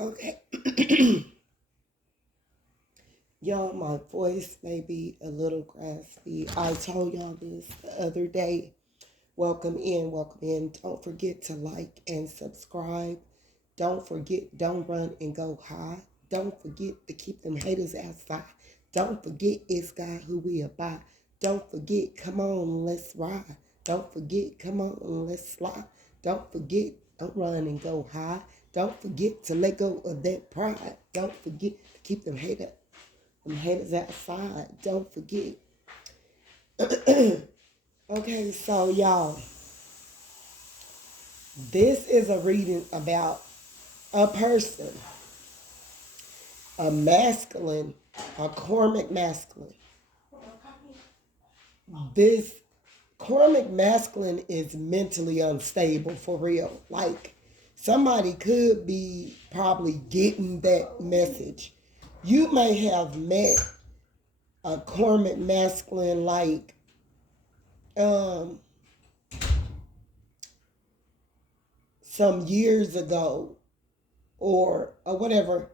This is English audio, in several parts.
Okay. Y'all, my voice may be a little raspy. I told y'all this the other day. Welcome in, welcome in. Don't forget to like and subscribe. Don't forget, don't run and go high. Don't forget to keep them haters outside. Don't forget it's God who we abide. Don't forget, come on, let's ride. Don't forget, come on, let's slide. Don't forget, don't run and go high. Don't forget to let go of that pride. Don't forget to keep them haters outside. Don't forget. Okay, so y'all, this is a reading about a person, a masculine, a karmic masculine. This karmic masculine is mentally unstable for real. Like, somebody could be probably getting that message. You may have met a karmic masculine like um some years ago or whatever,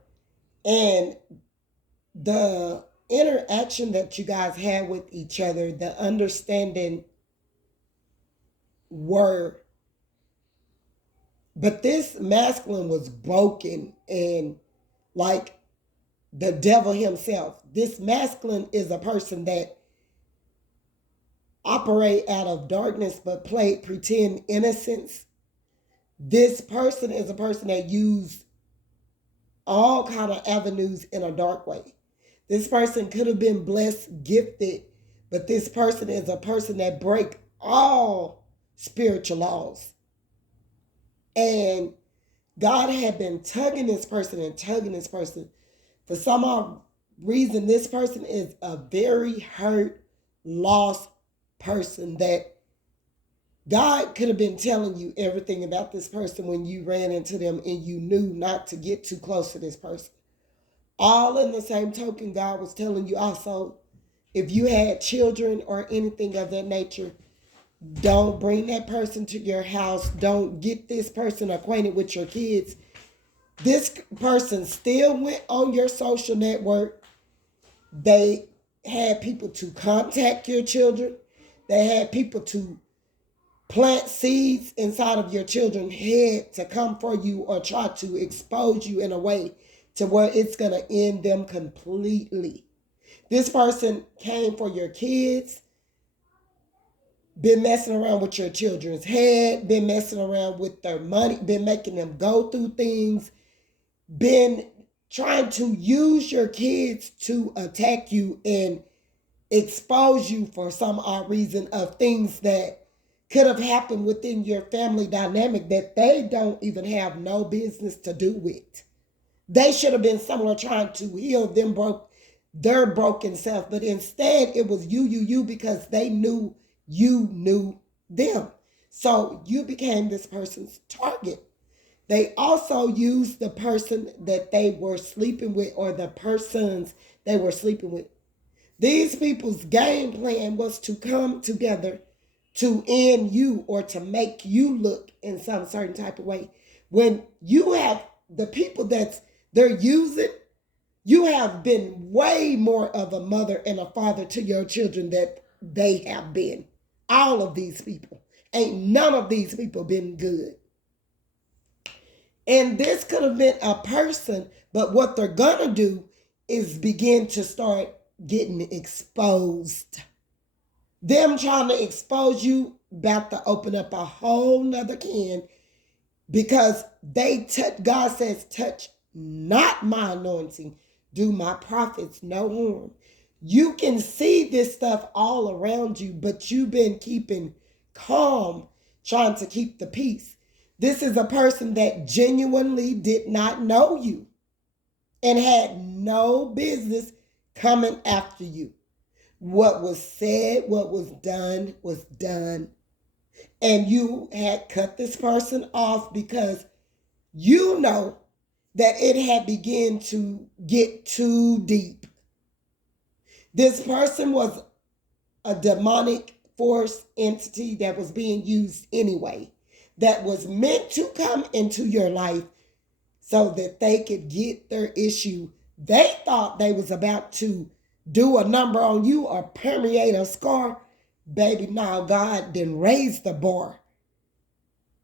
and the interaction that you guys had with each other, the understanding were, but this masculine was broken and like the devil himself. This masculine is a person that operate out of darkness but play pretend innocence. This person is a person that used all kind of avenues in a dark way. This person could have been blessed, gifted, but this person is a person that break all spiritual laws. And God had been tugging this person and tugging this person. For some odd reason, this person is a very hurt, lost person that God could have been telling you everything about this person when you ran into them and you knew not to get too close to this person. All in the same token, God was telling you also, if you had children or anything of that nature, don't bring that person to your house. Don't get this person acquainted with your kids. This person still went on your social network. They had people to contact your children. They had people to plant seeds inside of your children's head to come for you or try to expose you in a way to where it's going to end them completely. This person came for your kids, been messing around with your children's head, been messing around with their money, been making them go through things, been trying to use your kids to attack you and expose you for some odd reason of things that could have happened within your family dynamic that they don't even have no business to do with. They should have been somewhere trying to heal their broken self, but instead it was you because they knew you knew them. So you became this person's target. They also used the person that they were sleeping with or the persons they were sleeping with. These people's game plan was to come together to end you or to make you look in some certain type of way. When you have the people that they're using, you have been way more of a mother and a father to your children that they have been. All of these people. Ain't none of these people been good. And this could have been a person, but what they're going to do is begin to start getting exposed. Them trying to expose you about to open up a whole nother can because God says, touch not my anointing, do my prophets no harm. You can see this stuff all around you, but you've been keeping calm, trying to keep the peace. This is a person that genuinely did not know you and had no business coming after you. What was said, what was done was done. And you had cut this person off because you know that it had begun to get too deep. This person was a demonic force entity that was being used anyway, that was meant to come into your life so that they could get their issue. They thought they was about to do a number on you or permeate a scar. Baby, now God didn't raise the bar.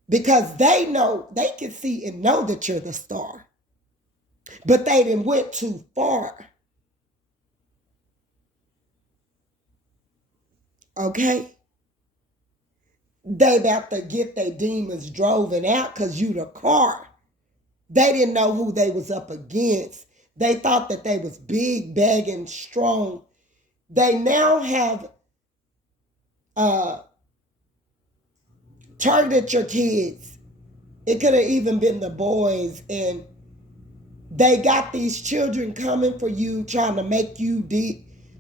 Because they know, they can see and know that you're the star. But they didn't went too far. Okay? They about to get their demons driven out because you the car. They didn't know who they was up against. They thought that they was big, big, and strong. They now have targeted your kids. It could have even been the boys. And they got these children coming for you, trying to make you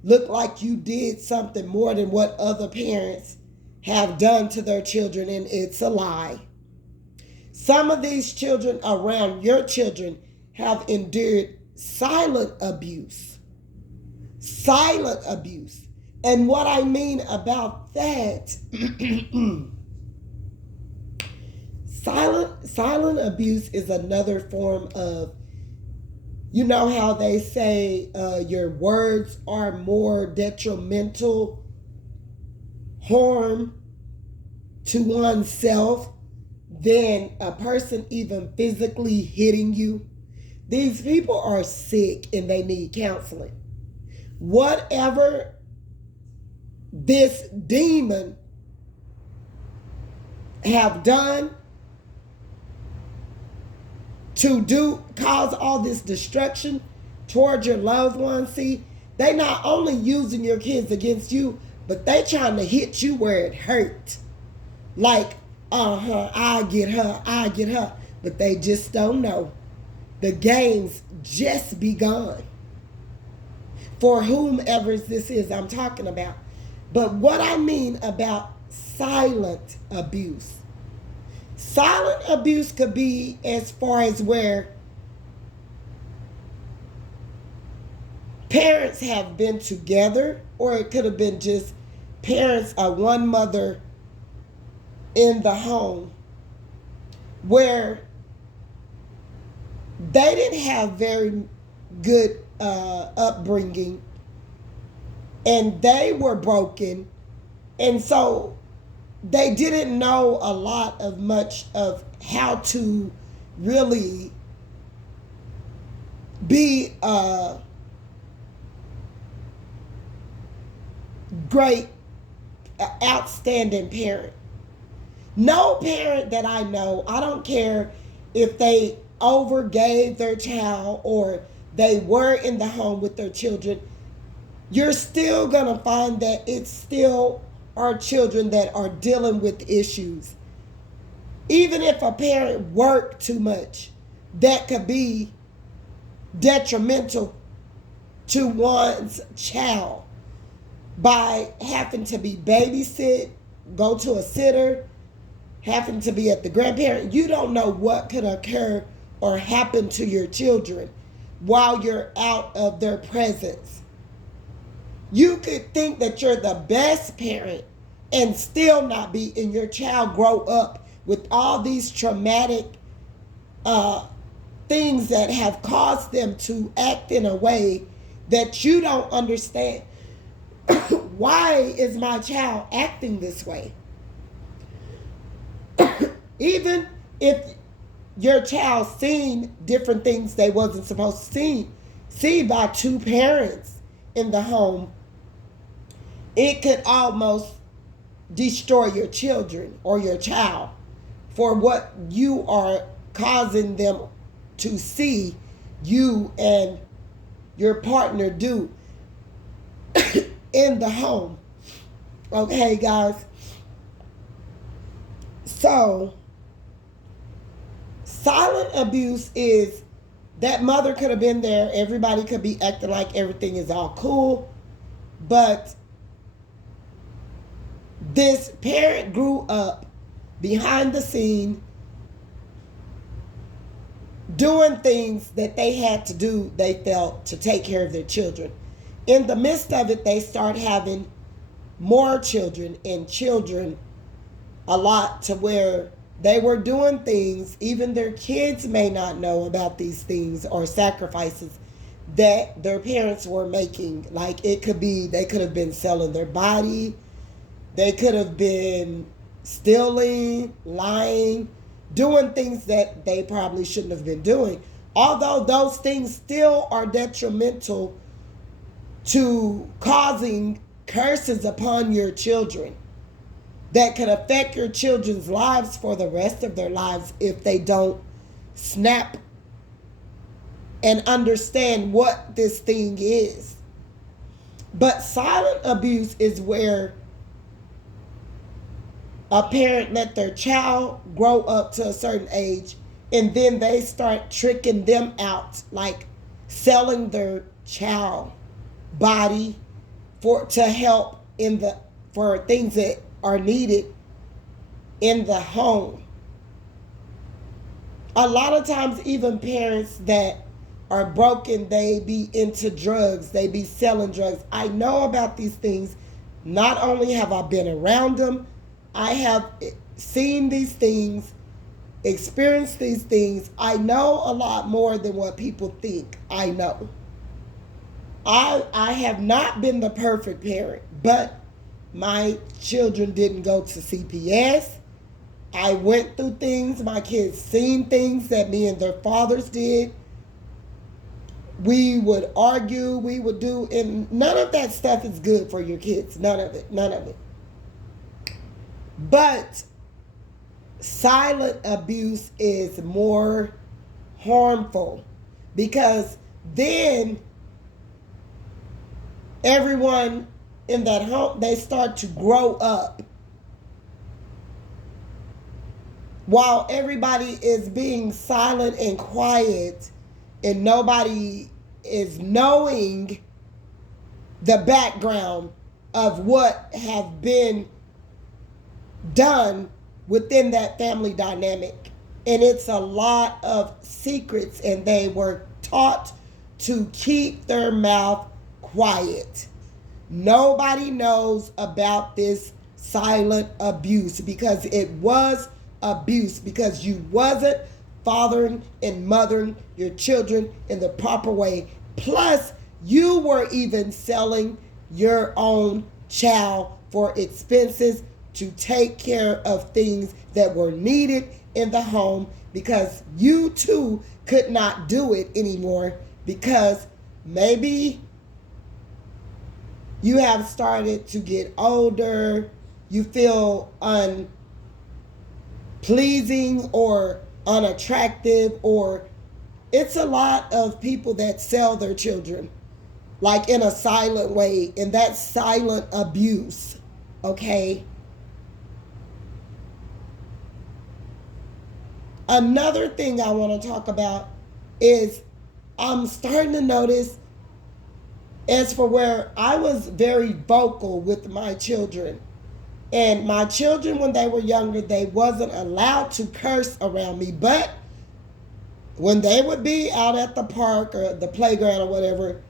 look like you did something more than what other parents have done to their children, and it's a lie. Some of these children around your children have endured silent abuse. Silent abuse. And what I mean about that, silent abuse is another form of, you know how they say your words are more detrimental harm to oneself than a person even physically hitting you. These people are sick and they need counseling. Whatever this demon have done to cause all this destruction towards your loved ones, see, they not only using your kids against you, but they trying to hit you where it hurt. Like, I get her. But they just don't know. The game's just begun. For whomever this is I'm talking about. But what I mean about silent abuse. Silent abuse could be as far as where parents have been together, or it could have been just parents or one mother in the home where they didn't have very good upbringing and they were broken, and so they didn't know a lot of much of how to really be a great, outstanding parent. No parent that I know, I don't care if they overgave their child or they were in the home with their children, you're still going to find that it's still our children that are dealing with issues. Even if a parent worked too much, that could be detrimental to one's child by having to be babysit, go to a sitter, having to be at the grandparent. You don't know what could occur or happen to your children while you're out of their presence. You could think that you're the best parent and still not be, and your child grow up with all these traumatic things that have caused them to act in a way that you don't understand. Why is my child acting this way? Even if your child seen different things they wasn't supposed to see by two parents in the home, it could almost destroy your children or your child for what you are causing them to see you and your partner do in the home. Okay, guys. So, silent abuse is that mother could have been there. Everybody could be acting like everything is all cool. But this parent grew up behind the scene doing things that they had to do, they felt, to take care of their children. In the midst of it, they start having more children and children a lot, to where They were doing things, even their kids may not know about these things or sacrifices that their parents were making. Like it could be, they could have been selling their body, they could have been stealing, lying, doing things that they probably shouldn't have been doing. Although those things still are detrimental to causing curses upon your children that could affect your children's lives for the rest of their lives if they don't snap and understand what this thing is. But silent abuse is where a parent let their child grow up to a certain age and then they start tricking them out, like selling their child body to help for things that are needed in the home. A lot of times, even parents that are broken, they be into drugs, they be selling drugs. I know about these things. Not only have I been around them, I have seen these things, experienced these things. I know a lot more than what people think I know. I have not been the perfect parent, but my children didn't go to CPS. I went through things. My kids seen things that me and their fathers did. We would argue, we would do, and none of that stuff is good for your kids. None of it. None of it. But silent abuse is more harmful because then everyone in that home, they start to grow up while everybody is being silent and quiet and nobody is knowing the background of what have been done within that family dynamic. And it's a lot of secrets, and they were taught to keep their mouth quiet. Nobody knows about this silent abuse because it was abuse, because you wasn't fathering and mothering your children in the proper way. Plus, you were even selling your own child for expenses to take care of things that were needed in the home because you too could not do it anymore because maybe you have started to get older, you feel unpleasing or unattractive, or it's a lot of people that sell their children like in a silent way, and that's silent abuse, okay? Another thing I want to talk about is I'm starting to notice, as for where I was very vocal with my children, and my children when they were younger, they wasn't allowed to curse around me, but when they would be out at the park or the playground or whatever,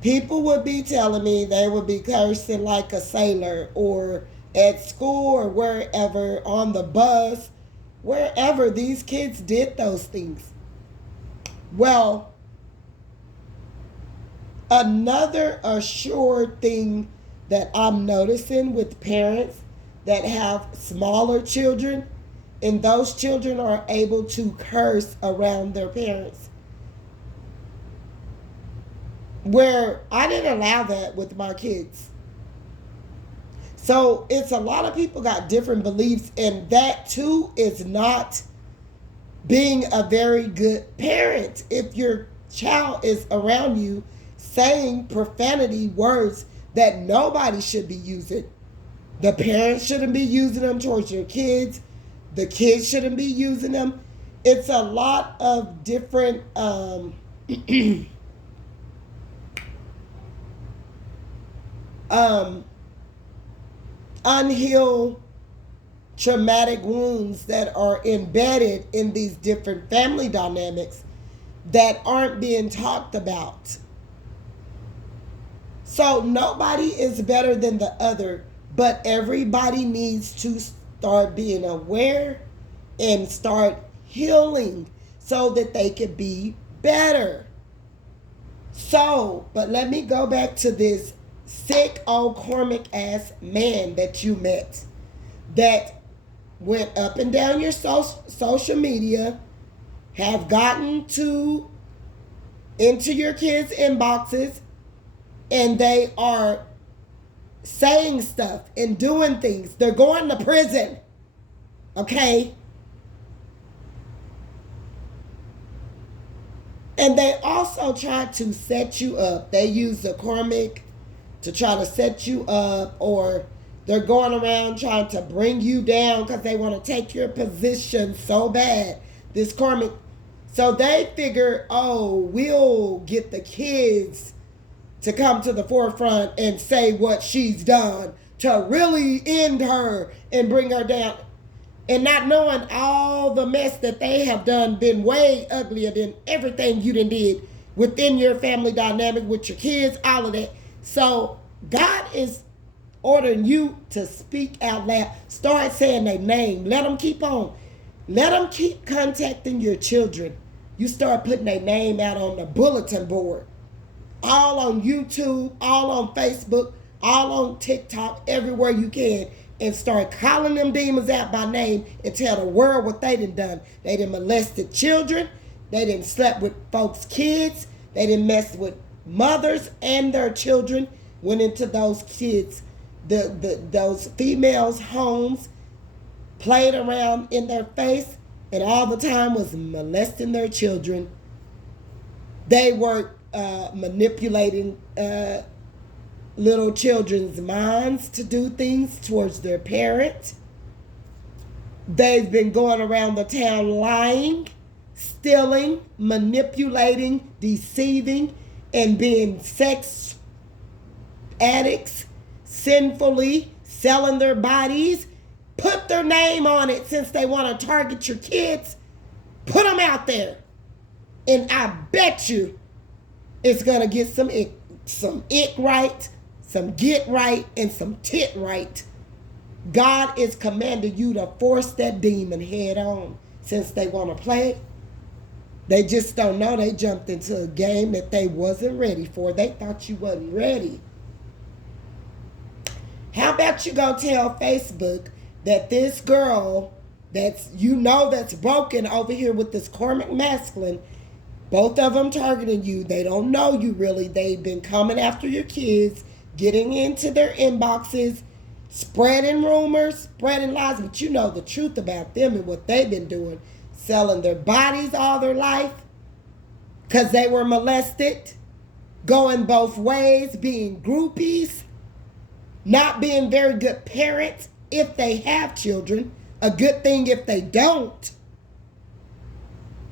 people would be telling me they would be cursing like a sailor, or at school or wherever, on the bus, wherever these kids did those things. Well, another assured thing that I'm noticing with parents that have smaller children, and those children are able to curse around their parents. Where I didn't allow that with my kids. So it's a lot of people got different beliefs, and that too is not being a very good parent. If your child is around you saying profanity words that nobody should be using, the parents shouldn't be using them towards your kids, the kids shouldn't be using them. It's a lot of different unhealed traumatic wounds that are embedded in these different family dynamics that aren't being talked about. So nobody is better than the other, but everybody needs to start being aware and start healing so that they could be better. So, but let me go back to this sick old karmic ass man that you met that went up and down your social media, have gotten to into your kids' inboxes, and they are saying stuff and doing things. They're going to prison. Okay? And they also try to set you up. They use the karmic to try to set you up, or they're going around trying to bring you down because they want to take your position so bad. This karmic. So they figure, oh, we'll get the kids to come to the forefront and say what she's done to really end her and bring her down. And not knowing all the mess that they have done been way uglier than everything you done did within your family dynamic with your kids, all of that. So God is ordering you to speak out loud. Start saying their name. Let them keep on. Let them keep contacting your children. You start putting their name out on the bulletin board. All on YouTube, all on Facebook, all on TikTok, everywhere you can. And start calling them demons out by name and tell the world what they done. They done molested children. They done slept with folks' kids. They done messed with mothers and their children. Went into those kids, those females' homes, played around in their face, and all the time was molesting their children. They were manipulating little children's minds to do things towards their parents. They've been going around the town lying, stealing, manipulating, deceiving, and being sex addicts, sinfully selling their bodies. Put their name on it since they want to target your kids. Put them out there. And I bet you it's going to get some it right, some get right, and some tit right. God is commanding you to force that demon head on. Since they want to play, they just don't know. They jumped into a game that they wasn't ready for. They thought you wasn't ready. How about you go tell Facebook that this girl that's broken over here with this karmic masculine, both of them targeting you. They don't know you really. They've been coming after your kids, getting into their inboxes, spreading rumors, spreading lies. But you know the truth about them and what they've been doing. Selling their bodies all their life because they were molested. Going both ways, being groupies. Not being very good parents if they have children. A good thing if they don't.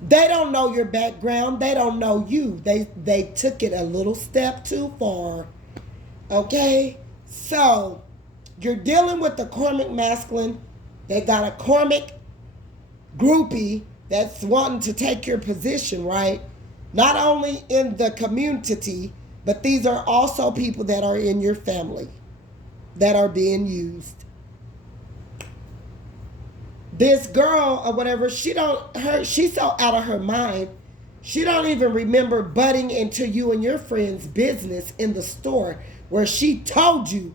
They don't know your background. They don't know you. They took it a little step too far. Okay? So, you're dealing with the karmic masculine. They got a karmic groupie that's wanting to take your position, right? Not only in the community, but these are also people that are in your family that are being used. This girl or whatever, she's so out of her mind. She don't even remember butting into you and your friend's business in the store where she told you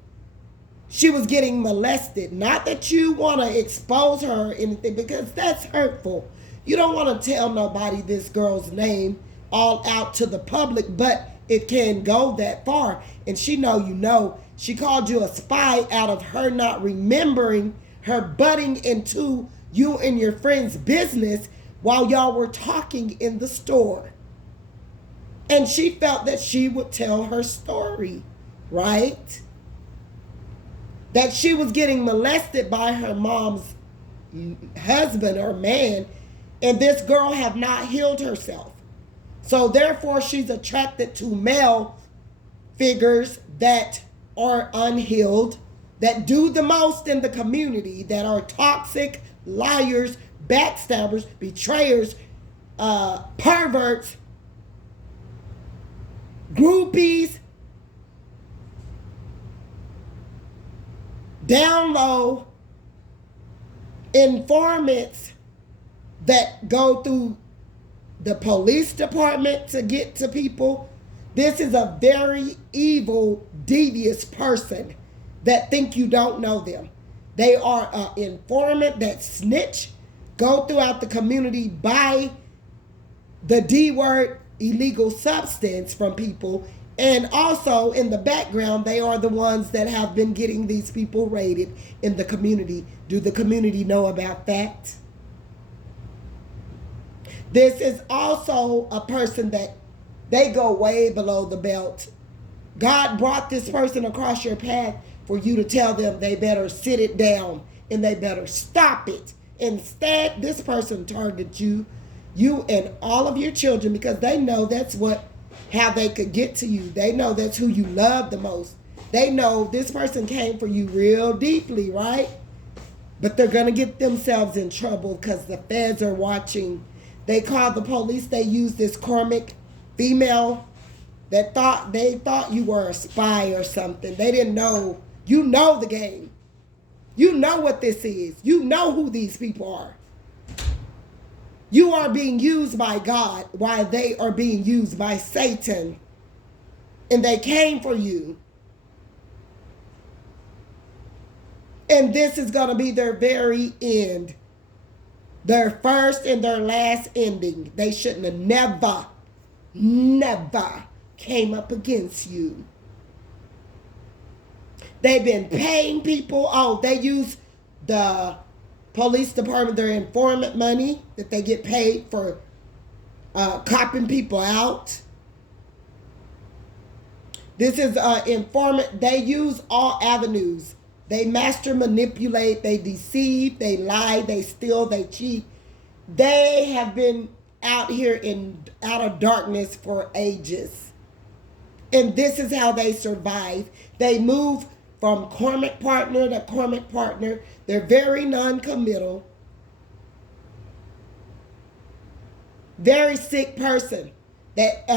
she was getting molested. Not that you want to expose her or anything, because that's hurtful. You don't want to tell nobody this girl's name all out to the public, but it can go that far. And she know you know. She called you a spy out of her not remembering her butting into you and your friend's business while y'all were talking in the store. And she felt that she would tell her story, right? That she was getting molested by her mom's husband or man, and this girl have not healed herself. So therefore she's attracted to male figures that are unhealed, that do the most in the community, that are toxic, liars, backstabbers, betrayers, perverts, groupies, down low, Informants that go through the police department to get to people. This is a very evil, devious person that think you don't know them. They are an informant that snitch, go throughout the community, buy the D word, illegal substance from people. And also in the background, they are the ones that have been getting these people raided in the community. Do the community know about that? This is also a person that they go way below the belt. God brought this person across your path for you to tell them they better sit it down and they better stop it. Instead, this person targets you and all of your children, because they know that's how they could get to you. They know that's who you love the most. They know this person came for you real deeply, right? But they're going to get themselves in trouble because the feds are watching. They called the police. They used this karmic female that they thought you were a spy or something. They didn't know. You know the game. You know what this is. You know who these people are. You are being used by God while they are being used by Satan. And they came for you. And this is going to be their very end. Their first and their last ending. They shouldn't have never came up against you. They've been paying people. Oh, they use the police department, their informant money that they get paid for copping people out. This is informant. They use all avenues. They master manipulate, they deceive, they lie, they steal, they cheat. They have been out here out of darkness for ages. And this is how they survive. They move from karmic partner to karmic partner. They're very non-committal. Very sick person that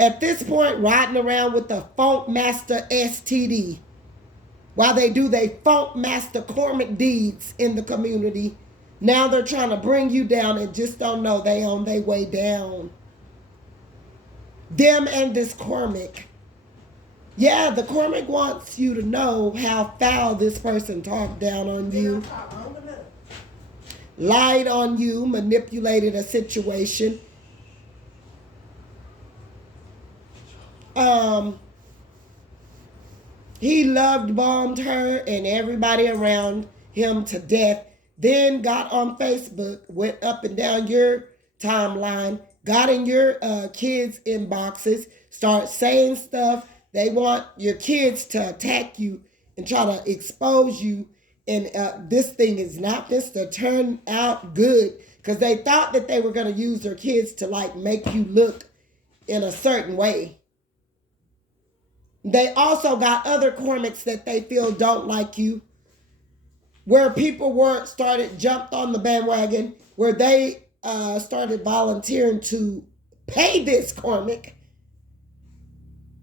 at this point riding around with the Funk Master STD. While they do they funk master karmic deeds in the community, now they're trying to bring you down and just don't know they on their way down. Them and this karmic. Yeah, the karmic wants you to know how foul this person talked down on you, lied on you, manipulated a situation. He bombed her and everybody around him to death. Then got on Facebook, went up and down your timeline, got in your kids' inboxes, start saying stuff. They want your kids to attack you and try to expose you. And this thing is not this to turn out good, because they thought that they were going to use their kids to make you look in a certain way. They also got other karmics that they feel don't like you, where people jumped on the bandwagon, where they started volunteering to pay this karmic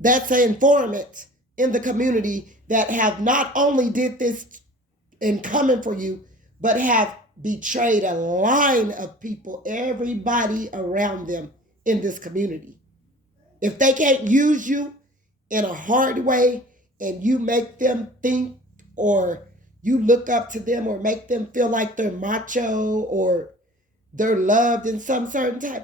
that's an informant in the community that have not only did this in coming for you, but have betrayed a line of people, everybody around them in this community. If they can't use you in a hard way and you make them think, or you look up to them, or make them feel like they're macho or they're loved in some certain type,